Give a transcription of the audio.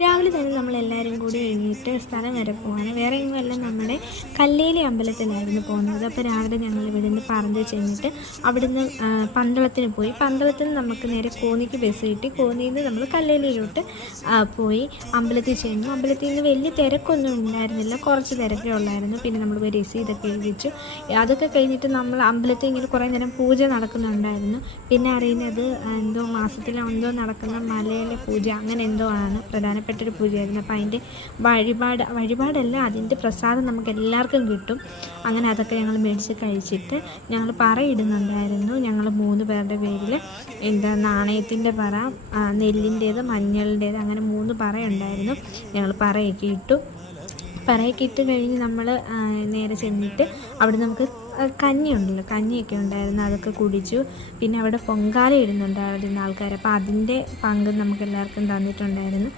രാവിലെ തന്നെ നമ്മളെല്ലാവരും കൂടി എഴുന്നേറ്റ് സ്ഥലം വരെ പോകാൻ വേറെ എങ്ങുമല്ല നമ്മുടെ കല്ലേലി അമ്പലത്തിലായിരുന്നു പോകുന്നത്. അപ്പോൾ രാവിലെ ഞങ്ങൾ ഇവിടുന്ന് പറന്ന് ചെന്നിട്ട് അവിടുന്ന് പന്തളത്തിന് പോയി. പന്തളത്തിൽ നിന്ന് നമുക്ക് നേരെ കോന്നിക്ക് ബസ് കിട്ടി. കോന്നിയിൽ നിന്ന് നമ്മൾ കല്ലേലിയിലോട്ട് പോയി അമ്പലത്തിൽ ചെന്നു. അമ്പലത്തിൽ നിന്ന് വലിയ തിരക്കൊന്നും ഉണ്ടായിരുന്നില്ല, കുറച്ച് തിരക്കേ ഉള്ളായിരുന്നു. പിന്നെ നമ്മൾ പോയി രസീതൊക്കെ എഴുതിച്ചു. അതൊക്കെ കഴിഞ്ഞിട്ട് നമ്മൾ അമ്പലത്തിൽ ഇങ്ങനെ കുറേ നേരം പൂജ നടക്കുന്നുണ്ടായിരുന്നു. പിന്നെ അറിയുന്നത് എന്തോ മാസത്തിലെന്തോ നടക്കുന്ന മലയിലെ പൂജ അങ്ങനെ എന്തോ ആണ്, പ്രധാനപ്പെട്ടൊരു പൂജയായിരുന്നു. അപ്പോൾ അതിൻ്റെ വഴിപാടല്ല, അതിൻ്റെ പ്രസാദം നമുക്ക് എല്ലാവർക്കും കിട്ടും. അങ്ങനെ അതൊക്കെ ഞങ്ങൾ മേടിച്ച് കഴിച്ചിട്ട് ഞങ്ങൾ പറയിടുന്നുണ്ടായിരുന്നു. ഞങ്ങൾ 3 പേരുടെ പേരിൽ നാണയത്തിൻ്റെ പറ, നെല്ലിൻ്റേത്, മഞ്ഞളിൻ്റേത്, അങ്ങനെ 3 പറയുണ്ടായിരുന്നു. ഞങ്ങൾ പറയൊക്കെ ഇട്ടു. പറയൊക്കെ ഇട്ട് കഴിഞ്ഞ് നമ്മൾ നേരെ ചെന്നിട്ട് അവിടെ നമുക്ക് കഞ്ഞിയുണ്ടല്ലോ, കഞ്ഞിയൊക്കെ ഉണ്ടായിരുന്നു, അതൊക്കെ കുടിച്ചു. പിന്നെ അവിടെ പൊങ്കാല ഇടുന്നുണ്ട് അവിടെ നിന്ന് ആൾക്കാർ. അപ്പോൾ അതിൻ്റെ പങ്ക് നമുക്ക് എല്ലാവർക്കും തന്നിട്ടുണ്ടായിരുന്നു.